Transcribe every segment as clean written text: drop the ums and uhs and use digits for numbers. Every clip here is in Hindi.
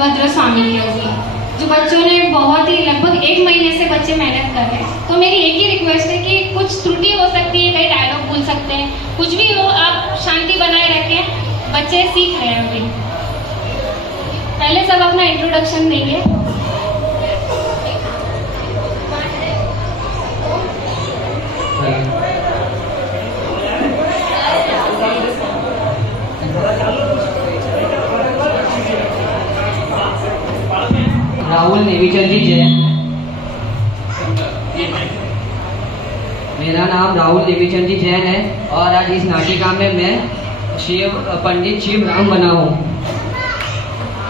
समनभद्र स्वामी की होगी। जो बच्चों ने बहुत ही लगभग 1 महीने से बच्चे मेहनत कर रहे हैं। तो मेरी एक ही रिक्वेस्ट है कि कुछ त्रुटि हो सकती है, कई डायलॉग भूल सकते हैं, कुछ भी हो, आप शांति बनाए रखें, बच्चे सीख रहे हैं अभी। पहले सब अपना इंट्रोडक्शन देंगे। राहुल नेवीचंद जी जैन। मेरा नाम राहुल नेवीचंद जी जैन है और आज इस नाटिका में मैं पंडित शिव राम बना हूँ।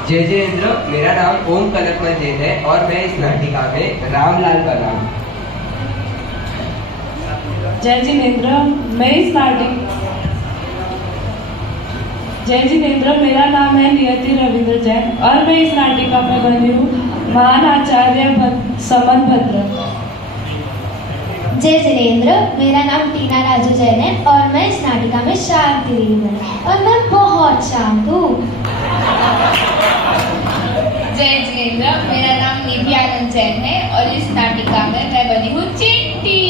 जय जयेंद्र, मेरा नाम ओम कनकमल जैन है और मैं इस नाटिका में रामलाल बना हूँ। जय जिनेन्द्र, मेरा नाम है नियति रविंद्र जैन और मैं इस नाटिका में बनी हूँ महान आचार्य समनभद्र। जय जिनेन्द्र, मेरा नाम टीना राजू जैन है और मैं इस नाटिका में शांति देवी और मैं बहुत शांत हूँ। जय जिनेन्द्र, मेरा नाम निधि आनंद जैन है और इस नाटिका में मैं बनी हूँ चिट्टी।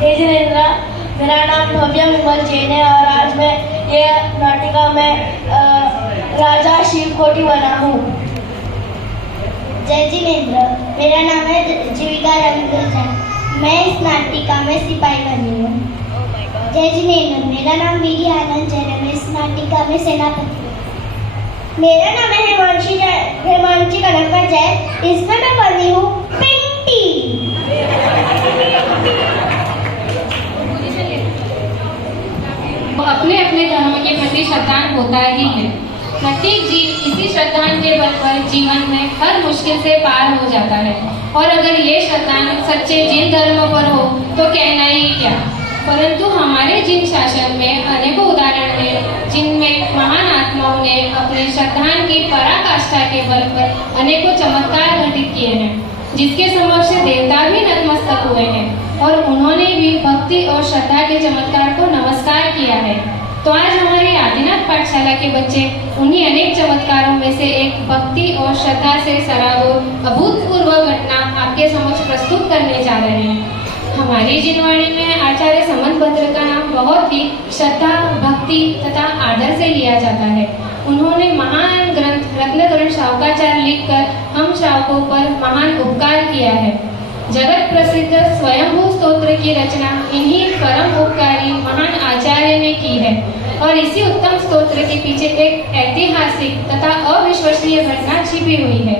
जय जिनेन्द्र, मेरा नाम भव्य विमल जैन है और आज मैं ये नाटिका में राजा शिवकोटी बना हूँ। जय जिनेन्द्र, मेरा नाम है जीविका रविंद्र जैन, मैं इस नाटिका में सिपाही बनी हूँ। जय जिनेन्द्र, मेरा नाम निधि आनंद जैन है, मैं इस नाटिका में सेनापति हूँ। मेरा नाम है हेमांशी कनकमल जैन, इसमें मैं बनी हूँ पिंटी। अपने अपने धर्म के प्रति श्रद्धान होता ही है। प्रत्येक जीव इसी श्रद्धान के बल पर जीवन में हर मुश्किल से पार हो जाता है और अगर ये श्रद्धान सच्चे जिन धर्मों पर हो तो कहना ही क्या। परंतु हमारे जिन शासन में अनेकों उदाहरण हैं जिनमें महान आत्माओं ने अपने श्रद्धान की पराकाष्ठा के बल पर अनेकों चमत्कार घटित किए हैं, जिसके समक्ष देवता भी नतमस्तक हुए हैं और उन्होंने भी भक्ति और श्रद्धा के चमत्कार को नमस्कार किया है। तो आज हमारी आदिनाथ पाठशाला के बच्चे उन्हीं अनेक चमत्कारों में से एक भक्ति और श्रद्धा से सराबोर अभूतपूर्व घटना आपके समक्ष प्रस्तुत करने जा रहे हैं। हमारी जिनवाणी में आचार्य समनभद्र का नाम बहुत ही श्रद्धा, भक्ति तथा आदर से लिया जाता है। उन्होंने महान ग्रंथ रत्नकरण शावकाचार्य लिखकर हम श्रावकों पर महान उपकार किया है। जगत प्रसिद्ध स्वयंभू स्तोत्र की रचना इन्हीं परम उपकारी महान आचार्य ने की है और इसी उत्तम स्तोत्र के पीछे एक ऐतिहासिक तथा अविश्वसनीय घटना छिपी हुई है,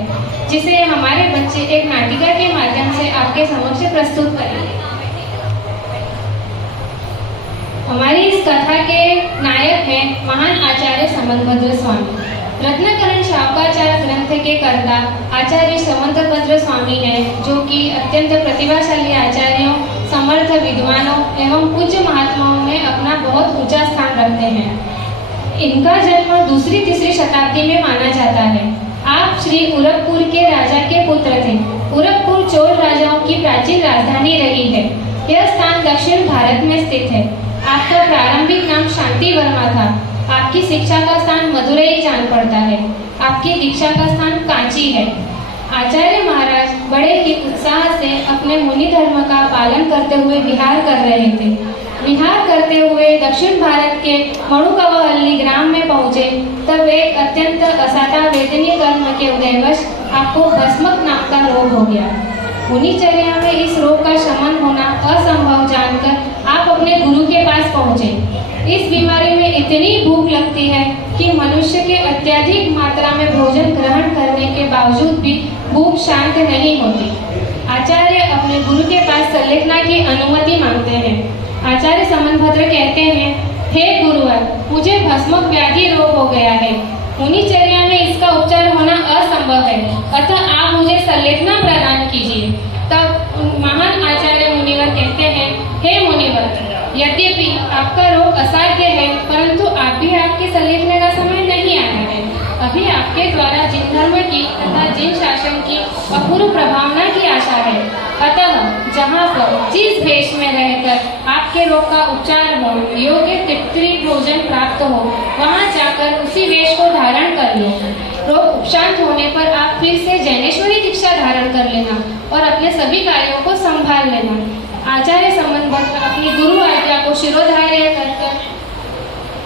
जिसे हमारे बच्चे एक नाटिका के माध्यम से आपके समक्ष प्रस्तुत करेंगे। हमारी इस कथा के नायक हैं महान आचार्य समनभद्र स्वामी। रत्नकरण शावकाचार्य ग्रंथ के कर्ता आचार्य समनभद्र स्वामी हैं, जो कि अत्यंत प्रतिभाशाली आचार्यों, समर्थ विद्वानों एवं पूज्य महात्माओं में अपना बहुत ऊंचा स्थान रखते हैं। इनका जन्म 2री-3री शताब्दी में माना जाता है। आप श्री उरकपुर के राजा के पुत्र थे। उरकपुर चोल राजाओं की प्राचीन राजधानी रही है। यह स्थान दक्षिण भारत में स्थित है। आपका प्रारंभिक नाम शांति वर्मा था। आपकी शिक्षा का स्थान मदुरई जान पड़ता है। आपकी दीक्षा का स्थान कांची है। आचार्य महाराज बड़े ही उत्साह से अपने मुनि धर्म का पालन करते हुए विहार कर रहे थे। विहार करते हुए दक्षिण भारत के मणुकवहल्ली ग्राम में पहुंचे तब एक अत्यंत असाधा वेदनीय कर्म के उदयवश आपको भस्मक नाम का रोग हो गया। मुनिचर्या में इस रोग का शमन होना असंभव जानकर आप अपने गुरु के पास पहुंचे। इस बीमारी में इतनी भूख लगती है कि मनुष्य के अत्यधिक मात्रा में भोजन ग्रहण करने के बावजूद भी भूख शांत नहीं होती। आचार्य अपने गुरु के पास संलेखना की अनुमति मांगते हैं। आचार्य समनभद्र कहते हैं, हे गुरुवर, मुझे भस्मक व्याधि रोग हो गया है। मुनिचर्या में इसका उपचार होना असंभव है, अतः आप मुझे संलेखना प्रदान कीजिए। तब महान आचार्य मुनिवर कहते हैं, हे मुनिवर, यद्यपि आपका रोग असाध्य है, परंतु अभी आपके संलेखने का समय नहीं आया है। अभी आपके द्वारा जिन धर्म की तथा जिन शासन की अपूर्व प्रभावना की आशा है, अतः जहाँ पर जिस भेष में रहकर आपके रोग का उपचार हो, योग्य तृप्ति भोजन प्राप्त हो, वहाँ जाकर उसी वेश को धारण होने पर आप फिर से जैनेश्वरी दीक्षा धारण कर लेना और अपने सभी कार्यों को संभाल लेना। आचार्य संबंधपत्र अपनी गुरु आज्ञा को शिरोधार्य कर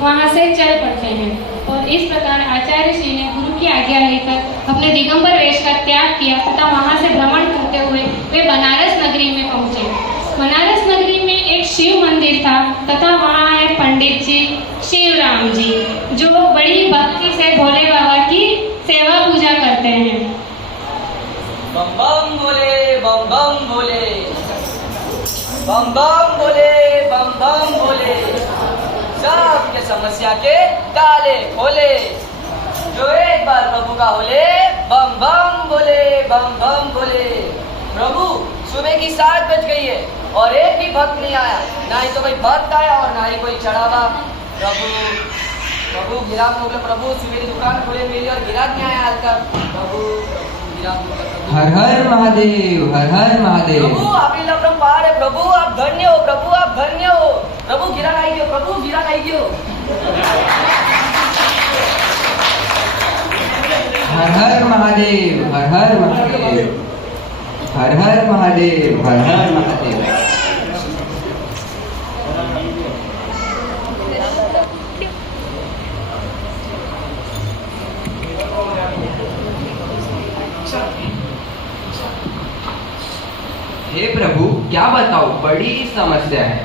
वहाँ से चल पड़ते हैं और इस प्रकार आचार्य श्री ने गुरु की आज्ञा लेकर अपने दिगंबर वेश का त्याग किया तथा वहाँ से भ्रमण करते हुए वे बनारस नगरी में पहुँचे। बनारस नगरी में एक शिव मंदिर था तथा वहाँ है पंडित जी शिवराम जी, जो बड़ी भक्ति से भोले बाबा की सेवा पूजा करते हैं। बम बम बोले, बम बम बोले, बम बम बोले, बम बम बोले, सबके समस्या के ताले खोले, जो एक बार प्रभु का बोले, बम बम बोले, बम बम बोले। प्रभु सुबह की 7 बज गई है और एक भी भक्त नहीं आया, ना ही तो कोई भक्त आया और ना ही कोई चढ़ावा। प्रभु गिराक मोकलो, प्रभु सुबह की दुकान खोले मेरी और गिराक नहीं आया हाल तक। प्रभु गिराक मोकलो, हर हर महादेव, हर हर महादेव। प्रभु आप ही लफड़म पार है, प्रभु आप धन्य हो, प्रभु आप धन्य हो। प्रभु गिराक आई गयो, प्रभु गिराक आई गयो। हर हर महादेव, हर हर महादेव, हर हर महादेव, हर हर महादेव। हे प्रभु क्या बताओ, बड़ी समस्या है।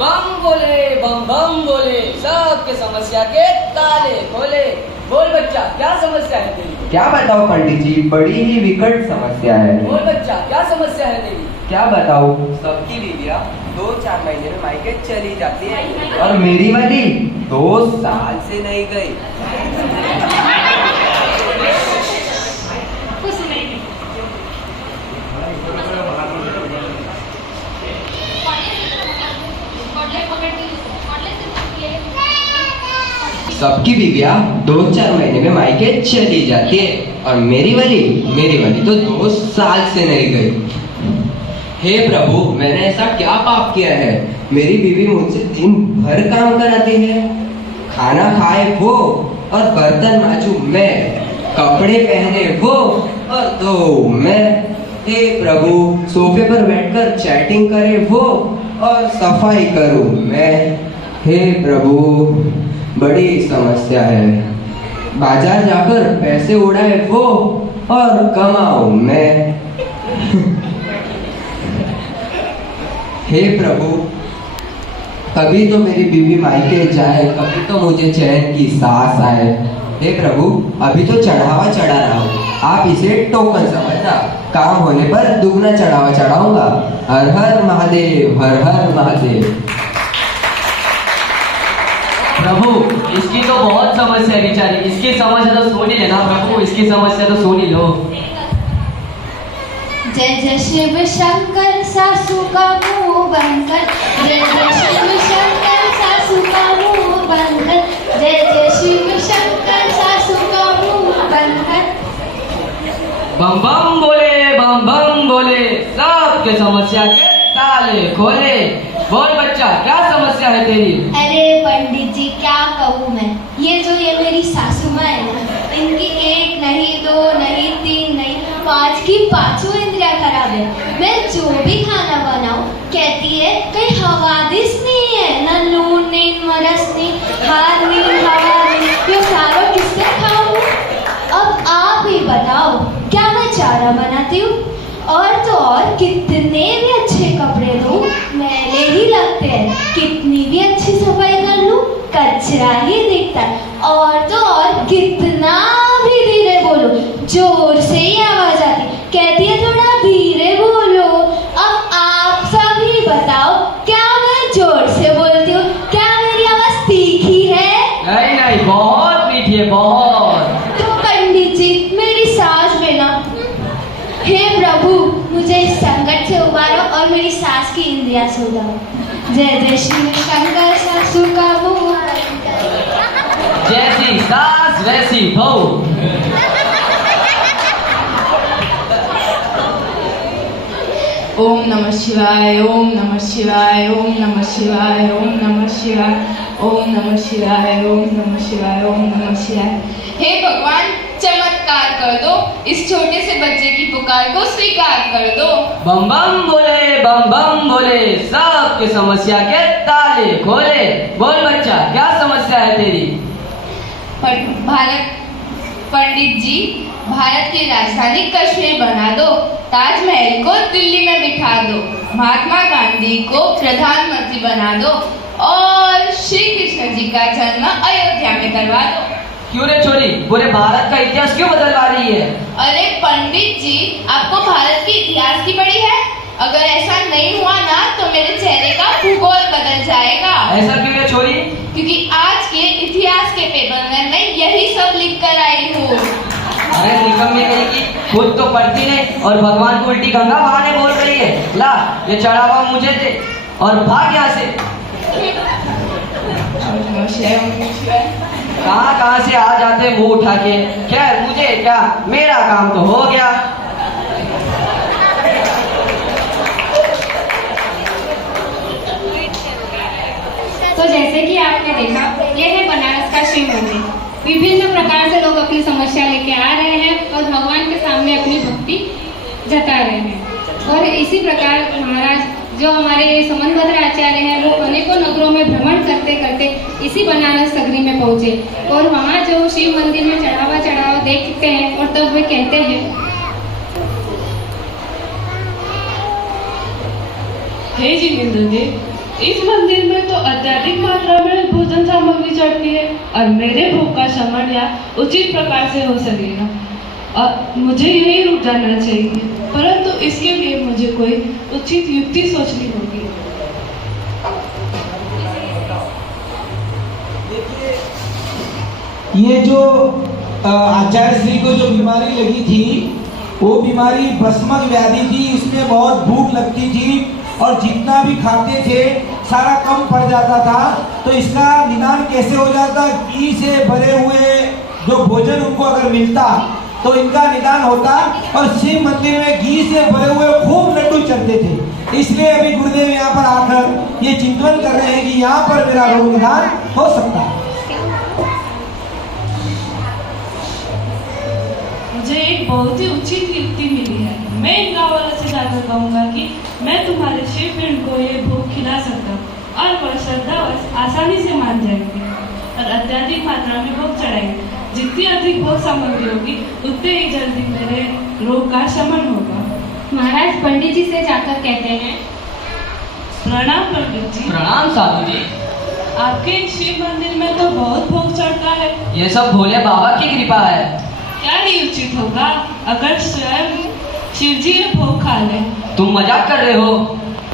बम बोले, बम बम बोले, सबके समस्या के ताले खोले। बोल बच्चा क्या समस्या है तेरी? क्या बताओ पंडित जी, बड़ी ही विकट समस्या है। बोल बच्चा क्या समस्या है तेरी? क्या बताओ? सबकी बीवियां 2-4 महीने में मायके चली जाती है और मेरी वाली 2 साल से नहीं गई। सबकी बीवियां 2-4 महीने में मायके चली जाती है और मेरी वाली तो 2 साल से नहीं गई। हे प्रभु मैंने ऐसा क्या पाप किया है? मेरी बीवी मुझसे दिन भर काम कराती है, खाना खाए वो और बर्तन मांजू मैं, कपड़े पहने वो और धो मैं। हे प्रभु सोफे पर बैठकर चैटिंग करे वो और सफाई करूं मैं। हे प्रभु बड़ी समस्या है, बाजार जाकर पैसे उड़ाए वो और कमाऊं मैं। हे प्रभु कभी तो मेरी बीवी मायके जाए, कभी तो मुझे चैन की सांस आए। हे प्रभु अभी तो चढ़ावा चढ़ा रहा हूँ, आप इसे टोकन समझना, काम होने पर दुगना चढ़ावा चढ़ाऊंगा। हर हर महादेव, हर हर महादेव। प्रभु इसकी तो बहुत समस्या है बेचारी, इसकी समस्या तो सुन ही लेना प्रभु, इसकी समस्या तो सुन ही लो। जय जय शिव शंकर सासू का मुंह बनकर, जय जय शिव शंकर सासू का मुंह बनकर, जय जय शिव शंकर सासू का मुंह बनकर। बम बम बोले, बम बम बोले, सबके समस्या के ताले खोले। बोल बच्चा क्या समस्या है तेरी? अरे पंडित जी क्या कहूँ मैं, ये मेरी सासू माँ है ना, इनकी 1 नहीं 2 नहीं 3 नहीं 5 की 5 इंद्रियां खराब है। मैं जो भी खाना बनाऊं कहती है कहीं हवादिस नहीं है, ना लून नहीं मरस नहीं, हार नहीं हवा नहीं, ये सारा किससे खाऊं? अब आप ही बताओ क्या मैं चारा बनाती हूँ? और तो और कितने भी अच्छे कपड़े दूं मैले ही लगते हैं, कितनी भी अच्छी सफाई कर लूं कचरा ही दिखता है। और तो और कितना भी धीरे बोलो जोर से ही आवाज आती, कहती है थोड़ा धीरे बोलो। अब आप सभी बताओ क्या मैं जोर से बोलती हूँ? क्या मेरी आवाज तीखी है? नहीं नहीं बहुत मीठी है बहुत। तो पंडित जी मेरी सास में ना, हे प्रभु मुझे इस संकट से उबारो और मेरी सास की इंद्रियां सुधारो। जय जय शिव शंकर सासू का मुंह, जैसी सास वैसी बहू। ओम नमः शिवाय, ओम नमः शिवाय, ओम नमः शिवाय, ओम नमः शिवाय, ओम नमः शिवाय, ओम नमः शिवाय, ओम नमः शिवाय। हे भगवान चमत्कार सत्कार कर दो, इस छोटे से बच्चे की पुकार को स्वीकार कर दो। बम बम बोले, सबके समस्या के ताले खोले। बोल बच्चा, क्या समस्या है तेरी? पंडित जी, भारत की राजधानी कश्मीर बना दो, ताजमहल को दिल्ली में बिठा दो, महात्मा गांधी को प्रधानमंत्री बना दो और श्री कृष्ण जी का जन्म अयोध्या में करवा दो। क्यों रे छोरी, पूरे भारत का इतिहास क्यों बदलवा रही है? अरे पंडित जी, आपको भारत की इतिहास की पड़ी है? अगर ऐसा नहीं हुआ ना तो मेरे चेहरे का भूगोल बदल जाएगा। ऐसा क्यों रे छोरी? क्योंकि आज के इतिहास के पेपर में मैं यही सब लिख कर आई हूँ। अरे निकम्मी कहीं की, खुद तो पढ़ती नहीं और भगवान को उल्टी गंगा बहाने बोल रही है। ला ये चढ़ावा मुझे दे और भाग यहाँ से। कहाँ से आ जाते मुंह उठा के। खैर मुझे क्या, मेरा काम तो हो गया। तो जैसे कि आपने देखा, ये है बनारस का शिव मंदिर। विभिन्न प्रकार से लोग अपनी समस्या लेके आ रहे हैं और भगवान के सामने अपनी भक्ति जता रहे हैं। और इसी प्रकार महाराज जो हमारे समनभद्र आचार्य हैं, वो अनेकों नगरों में भ्रमण करते करते इसी बनारस नगरी में पहुंचे और वहाँ जो शिव मंदिर में चढ़ावा देखते हैं और तब वे कहते हैं, हे जिनेंद्र देव, इस मंदिर में तो अत्यधिक मात्रा में भोजन सामग्री चढ़ती है और मेरे भूख का शमन या उचित प्रकार से हो सकेगा और मुझे यही रुक जाना चाहिए, परंतु इसके लिए मुझे कोई उचित युक्ति सोचनी होगी। ये जो आचार्य श्री को जो बीमारी लगी थी, वो बीमारी भस्मक व्याधि थी। इसमें बहुत भूख लगती थी और जितना भी खाते थे सारा कम पड़ जाता था। तो इसका निदान कैसे हो जाता? घी से भरे हुए जो भोजन उनको अगर मिलता तो इनका निदान होता। और शिव मंदिर में घी से भरे हुए खूब लड्डू चढ़ते थे। इसलिए अभी गुरुदेव यहाँ पर आकर ये चिंतन कर रहे हैं कि यहाँ पर मेरा रोग निदान हो सकता है। मुझे एक बहुत ही उचित युक्ति मिली है। मैं इन गाँव वालों से जाकर कहूँगा कि मैं तुम्हारे शिव पिंड को ये भोग खिला सकता हूँ और वह श्रद्धावश आसानी से मान जाएंगे और अत्यधिक मात्रा में भोग चढ़ाएंगे। जितनी अधिक भोग सामग्री होगी उतने ही जल्दी मेरे रोग का शमन होगा। महाराज पंडित जी से जाकर कहते हैं, प्रणाम पंडित जी। प्रणाम साधु जी। आपके शिव मंदिर में तो बहुत भोग चढ़ता है। ये सब भोले बाबा की कृपा है। क्या ही उचित होगा अगर स्वयं शिव जी ये भोग खा ले? तुम मजाक कर रहे हो?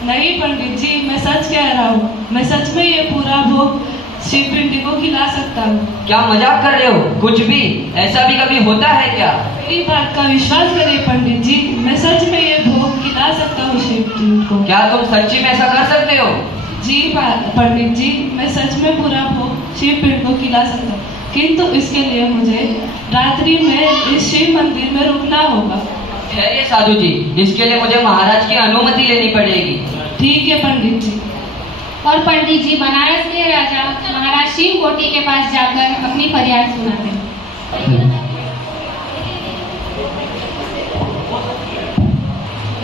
नहीं पंडित जी, मैं सच कह रहा हूँ। मैं सच में ये पूरा भोग शिव पिंडी को खिला सकता हूँ। क्या मजाक कर रहे हो? कुछ भी, ऐसा भी कभी होता है क्या? मेरी बात का विश्वास करिए पंडित जी, मैं सच में ये भोग खिला सकता हूँ शिव पिंडी को। क्या तुम सच्ची में ऐसा कर सकते हो? जी पंडित जी, मैं सच में पूरा भोग शिव पिंड को खिला सकता हूँ, किंतु इसके लिए मुझे रात्रि में इस शिव मंदिर में रुकना होगा। ठहरिए साधु जी, इसके लिए मुझे महाराज की अनुमति लेनी पड़ेगी। ठीक है पंडित जी। और पंडित जी बनारस के राजा महाराज शिव कोटी के पास जाकर अपनी फरियाद सुनाते हैं।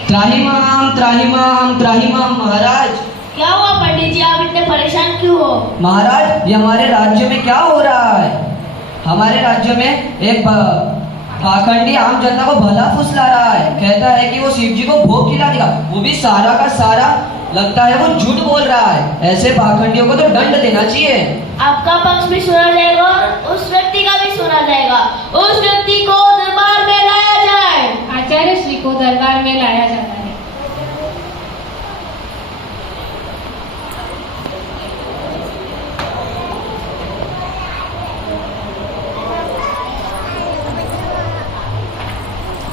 त्राहिमाम त्राहिमाम त्राहिमाम महाराज। क्या हुआ पंडित जी, आप इतने परेशान क्यों हो? महाराज, ये हमारे राज्य में क्या हो रहा है? हमारे राज्य में एक पाखंडी आम जनता को भला फुसला रहा है। कहता है कि वो शिव जी को भोग खिला देगा, वो भी सारा का सारा। लगता है वो झूठ बोल रहा है। ऐसे पाखंडियों को तो दंड देना चाहिए। आपका पक्ष भी सुना जाएगा, उस व्यक्ति का भी सुना जाएगा। उस व्यक्ति को दरबार में लाया जाए। आचार्य श्री को दरबार में लाया जाता है।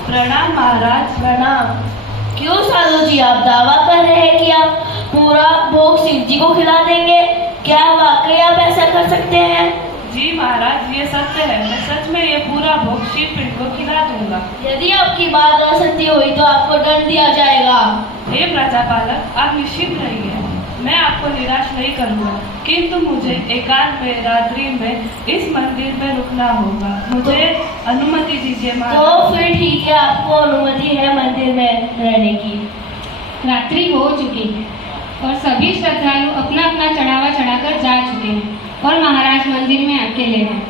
प्रणाम महाराज। प्रणाम। क्यों साधु जी, आप दावा कर रहे हैं कि आप पूरा भोग शिव जी को खिला देंगे? क्या वाकई आप ऐसा कर सकते हैं? जी महाराज, ये सत्य है। मैं सच में ये पूरा भोग शिव पिंड को खिला दूंगा। यदि आपकी बात असत्य हुई तो आपको दंड दिया जाएगा। हे प्रजापालक, आप निश्चित रहिए। मैं आपको निराश नहीं करूंगा, किंतु मुझे एकांत में रात्रि में इस मंदिर में रुकना होगा। मुझे अनुमति दीजिए तो महाराज। फिर ठीक है, आपको अनुमति है मंदिर में रहने की। रात्रि हो चुकी है और सभी श्रद्धालु अपना अपना चढ़ावा चढ़ाकर जा चुके हैं और महाराज मंदिर में अकेले हैं।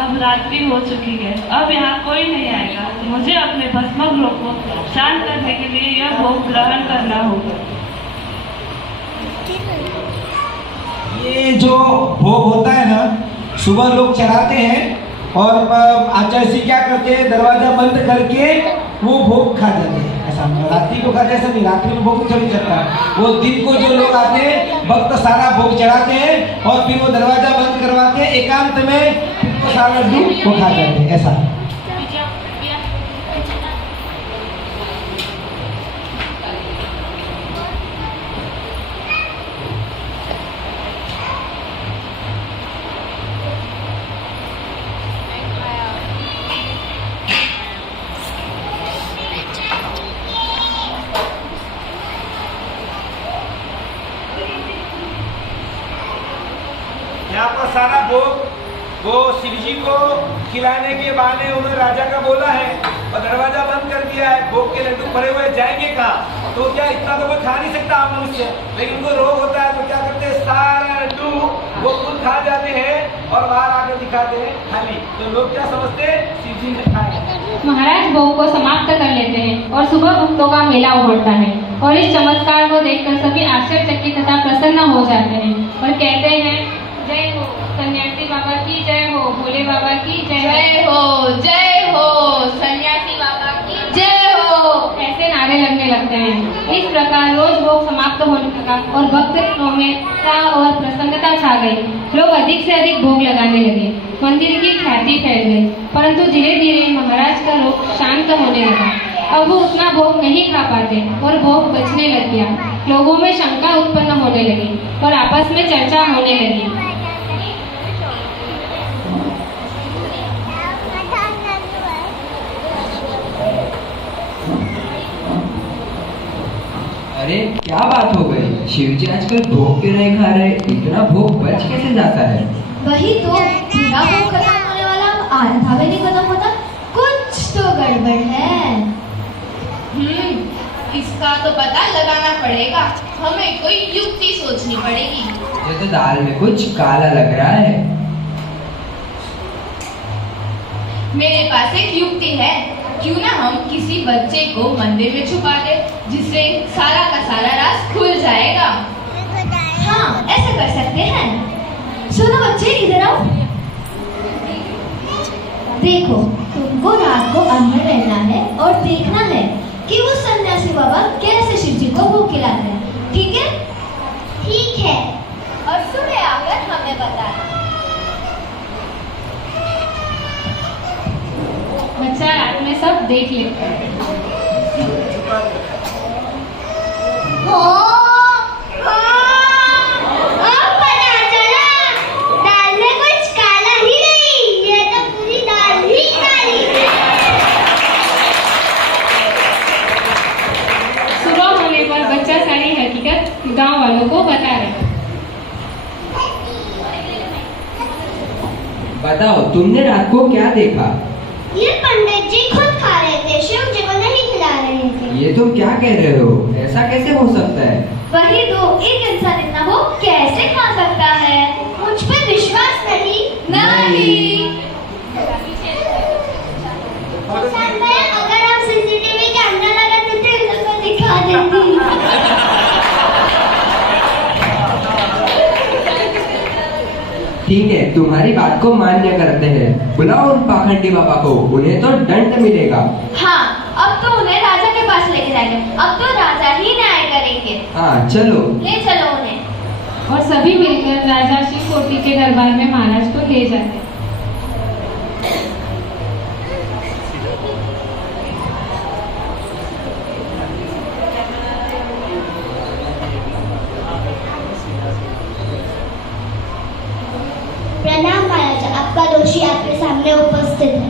अब रात्रि हो चुकी है, अब यहाँ कोई नहीं आएगा। मुझे अपने भस्मग्रह को शांत करने के लिए यह भोग ग्रहण करना होगा। ये जो भोग होता है ना, सुबह लोग चढ़ाते हैं और आचार्य जी क्या करते हैं, दरवाजा बंद करके वो भोग खा जाते हैं। ऐसा रात्रि को खाते, ऐसा नहीं, रात्रि में भोग चढ़ सकता है। वो दिन को जो लोग आते हैं, भक्त सारा भोग चढ़ाते हैं और फिर वो दरवाजा बंद करवाते हैं, एकांत में तो सारा लड्डू वो खा जाते हैं। ऐसा यहाँ पर सारा भोग वो शिव जी को खिलाने के बहाने उन्होंने राजा का बोला है और दरवाजा बंद कर दिया है। भोग के लड्डू पड़े हुए जाएंगे कहाँ? तो क्या इतना तो कोई खा नहीं सकता आम मनुष्य, लेकिन उनको रोग होता है तो क्या करते हैं, सारा लड्डू वो खुद खा जाते हैं और बाहर आकर दिखाते हैं खाली। तो लोग क्या समझते हैं, शिव जी ने खाया। महाराज भोग को समाप्त कर लेते हैं और सुबह भक्तों का मेला उमड़ता है और इस चमत्कार को देखकर सभी आश्चर्यचकित तथा प्रसन्न हो जाते हैं और कहते हैं, जय हो सन्यासी बाबा की जय हो, भोले बाबा की जय हो सन्यासी बाबा की जय हो। ऐसे नारे लगने लगते हैं। इस प्रकार रोज भोग समाप्त होने लगा और भक्तों में उत्साह और प्रसन्नता छा गई। लोग अधिक से अधिक भोग लगाने लगे, मंदिर की ख्याति फैल गई। परंतु धीरे धीरे महाराज का रोग शांत होने लगा। अब वो उतना भोग नहीं खा पाते और भोग बचने लग गया। लोगों में शंका उत्पन्न होने लगी और आपस में चर्चा होने लगी। अरे क्या बात हो गई, शिव जी आजकल भोग क्यों नहीं खा रहे? इतना भोग बच कैसे जाता है? वही तो, पूरा भोग खत्म होने वाला, आधा भी नहीं खत्म होता। कुछ तो गड़बड़ है। इसका तो पता लगाना पड़ेगा। हमें कोई युक्ति सोचनी पड़ेगी। ये तो दाल में कुछ काला लग रहा है। मेरे पास एक युक्ति है। क्यों ना हम किसी बच्चे को मंदिर में छुपा दे, जिससे सारा का सारा राज खुल जाएगा। हाँ, ऐसा कर सकते हैं। सुनो बच्चे, इधर आओ। देखो, तुमको रात को अंदर रहना है और देखना है कि वो सन्यासी बाबा कैसे शिव जी को भोग खिलाते हैं। ठीक है? ठीक है। और सुबह आकर हमें बताना। बच्चा रात में सब देख लेता है। अब पता चला, दाल में कुछ काला ही नहीं, ये तो पूरी दाल ही काली है। सुबह होने पर बच्चा सारी हकीकत गांव वालों को बता रहा। बताओ, तुमने रात को क्या देखा? ये पंडित जी खुद खा रहे थे, शिव जी को नहीं खिला रहे थे। ये तुम क्या कह रहे हो? ऐसा कैसे हो सकता है? वही तो, एक इंसान इतना वो कैसे खा सकता है? मुझ पर विश्वास नहीं। अगर आप सीसीटीवी कैमरा लगा देते तो दिखा देती। ठीक है, तुम्हारी बात को मान्य करते हैं। बुलाओ उन पाखंडी बाबा को, उन्हें तो दंड मिलेगा। हाँ, अब तो उन्हें राजा के पास लेके जाएंगे। अब तो राजा ही न्याय करेंगे। हाँ चलो। ले चलो उन्हें। और सभी मिलकर राजा शिवकोटि के दरबार में महाराज को ले जाते हैं। प्रणाम महाराज, आपका दोषी आपके सामने उपस्थित है।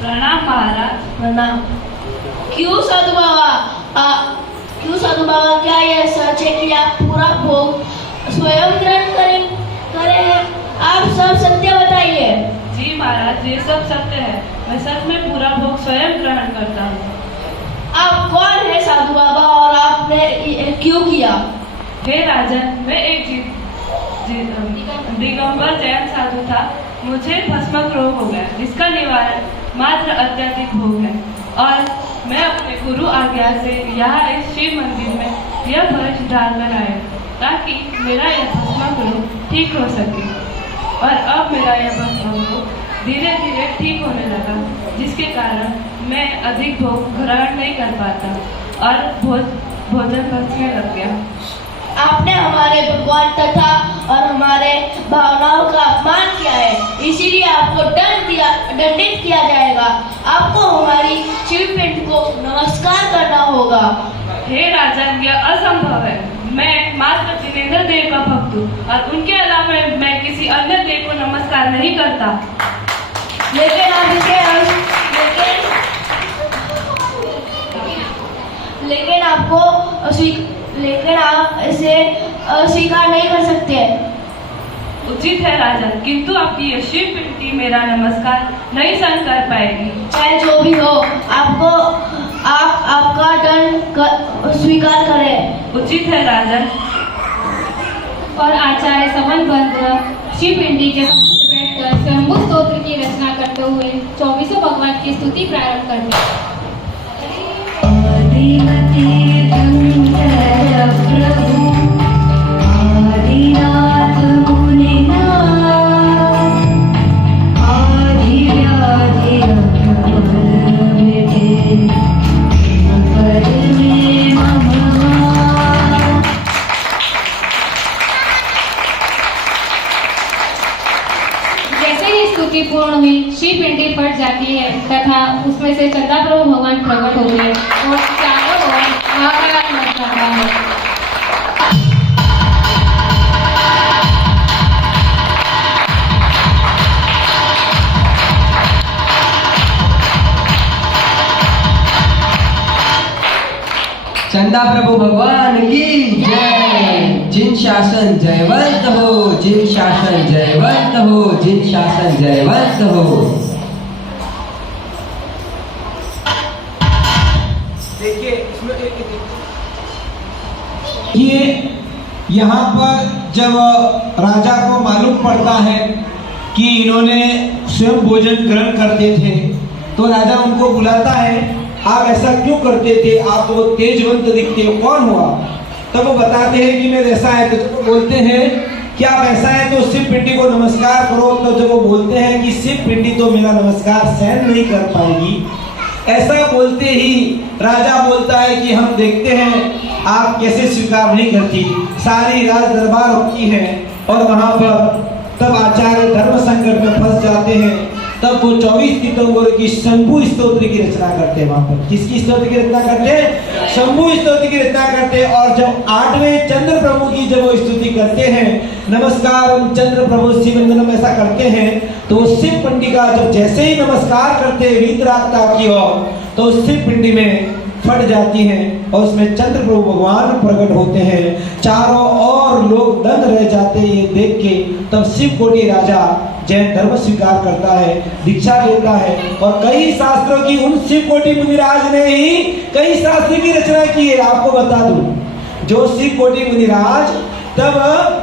प्रणाम महाराज। प्रणाम। क्यों साधु बाबा, क्यों साधु बाबा, क्या यह सच है कि आप पूरा भोग स्वयं ग्रहण करे हैं? आप सब सत्य बताइए। जी महाराज, ये सब सत्य है। मैं सच में पूरा भोग स्वयं ग्रहण करता हूँ। आप कौन है साधु बाबा और आपने क्यों किया? हे राजन, मैं एक दिगंबर जैन साधु था। मुझे भस्मक रोग हो गया, जिसका निवारण मात्र अत्यधिक भोग है, और मैं अपने गुरु आज्ञा से यहाँ इस शिव मंदिर में यह भस्म डालकर आया ताकि मेरा यह भस्मक रोग ठीक हो सके। और अब मेरा यह भस्मक रोग धीरे धीरे ठीक होने लगा, जिसके कारण मैं अधिक भोग ग्रहण नहीं कर पाता और भोजन पचने लग गया। आपने हमारे भगवान तथा और हमारे भावनाओं का अपमान किया है, इसीलिए आपको दंडित किया जाएगा। आपको हमारी शिव पिंड को नमस्कार करना होगा। हे राजन, यह असंभव है। मैं मात्र जिनेंद्र देव का भक्त हूँ और उनके अलावा मैं किसी अन्य देव को नमस्कार नहीं करता। लेकिन आप इसे स्वीकार नहीं कर सकते। उचित है राजन, किंतु आपकी यह शिव पिंडी मेरा नमस्कार नहीं सहन कर पाएगी। चाहे जो भी हो, आपका दंड स्वीकार करें। उचित है राजन। और आचार्य समनभद्र शिव पिंडी के समक्ष बैठकर स्वयंभू स्तोत्र की रचना करते हुए 24 भगवान की स्तुति प्रारंभ करते हैं। पूर्ण हुई, शिव पिंडी फट जाती है तथा उसमें से चंद्रप्रभु भगवान प्रकट होते हैं और चारों ओर हाहाकार मच जाता है। चंदा प्रभु भगवान की जय। जिन शासन जयवंत हो, जिन शासन जयवंत हो, जिन शासन जयवंत हो। देखिए ये यहाँ पर जब राजा को मालूम पड़ता है कि इन्होंने स्वयं भोजन ग्रहण करते थे, तो राजा उनको बुलाता है। आप ऐसा क्यों करते थे? आप तो तेजवंत दिखते हो, कौन हुआ? तब वो बताते हैं कि मैं ऐसा है। तो जब वो बोलते हैं कि आप ऐसा है तो शिव पिंडी को नमस्कार करो, तो जब वो बोलते हैं कि शिव पिंडी तो मेरा नमस्कार सहन नहीं कर पाएगी, ऐसा बोलते ही राजा बोलता है कि हम देखते हैं आप कैसे स्वीकार नहीं करती। सारी राज दरबार होती है और वहां पर तब आचार्य धर्म संकट में फंस जाते हैं। तब वो 24 तीर्थंकरों की शंभु स्तोत्र की रचना करते हैं। वहां पर किसकी स्तोत्र की रचना करते हैं? शंभु स्तोत्र की रचना करते हैं। और जब 8वें चंद्र प्रभु की जब वो स्तुति करते हैं, नमस्कार चंद्र प्रभु शिवंदनम ऐसा करते हैं, तो शिव पिंडी का जब जैसे ही नमस्कार करते हैं वीतरागता की ओर, तो शिव पिंडी में फट जाती हैं और उसमें चंद्र प्रभु भगवान प्रकट होते हैं। चारों ओर लोग दंग रह जाते हैं ये देख के। तब शिव कोटि राजा जैन धर्म स्वीकार करता है, दीक्षा लेता है, और कई शास्त्रों की उन शिव कोटि मुनिराज ने ही कई शास्त्र की रचना की है। आपको बता दूं, जो शिव कोटि मुनिराज तब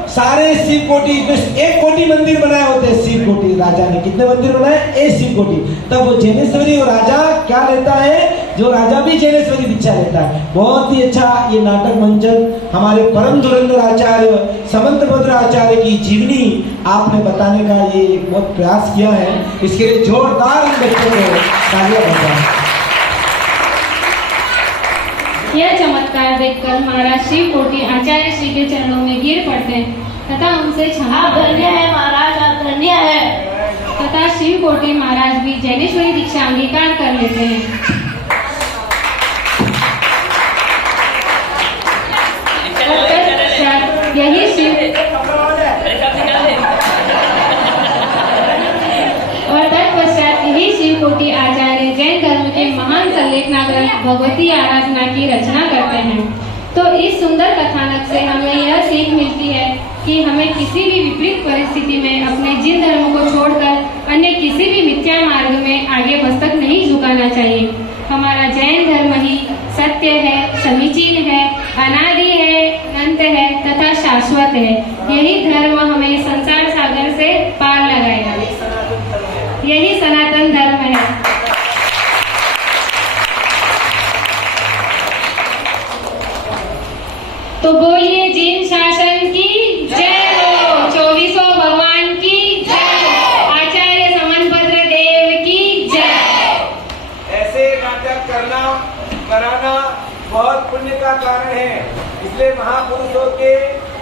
सारे शिव कोटि एक कोटि मंदिर बनाए होते हैं। शिव कोटि राजा ने कितने मंदिर बनाए? एक शिव कोटि। तब वो जैनेश्वरी और राजा क्या लेता है? जो राजा भी जैनेश्वरी दीक्षा लेता है। बहुत ही अच्छा ये नाटक मंचन हमारे परम धुरंधर आचार्य समंतभद्र आचार्य की जीवनी आपने बताने का ये बहुत प्रयास किया है। इसके लिए जोरदार इन बच्चों को तालियां बजाएं। यह चमत्कार देखकर महाराज शिव कोटि आचार्य श्री के चरणों में गिर पड़ते हैं तथा उनसे क्षमा धन्य है महाराज, आप धन्य है। तथा शिव कोटि महाराज भी जैनेश्वरी दीक्षा अंगीकार कर लेते हैं। यही शिव और तत्पश्चात यही शिव कोटि आचार्य जैन धर्म के महान सल्लेख देखनागर भगवती आराधना की रचना करते हैं। तो इस सुंदर कथानक से हमें यह सीख मिलती है कि हमें किसी भी विपरीत परिस्थिति में अपने जिन धर्म को छोड़कर अन्य किसी भी मिथ्या मार्ग में आगे मस्तक नहीं झुकाना चाहिए। हमारा जैन धर्म ही सत्य है, समीचीन है, अनादि है, अनंत है तथा शाश्वत है। यही धर्म हमें संसार सागर से पार लगाएगा। यही सनातन धर्म है। तो बोलिए जिन शासन की जय हो, 24 भगवान की जय हो, आचार्य समनभद्र देव की जय। ऐसे नाटक कराना बहुत पुण्य का कारण है। इसलिए महापुरुषों के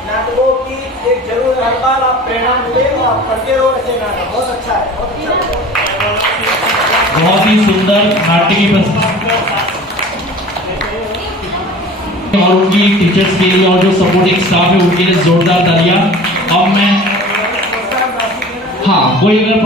नाटकों की एक जरूर हर बार आप प्रेरणा मिले और आप करते रहो ऐसे नाटक। बहुत अच्छा है, बहुत अच्छा। बहुत ही सुंदर नाट्य की प्रस्तुति और उनकी टीचर्स के लिए और जो सपोर्टिंग स्टाफ है उनके लिए जोरदार तालियां। अब मैं कोई अगर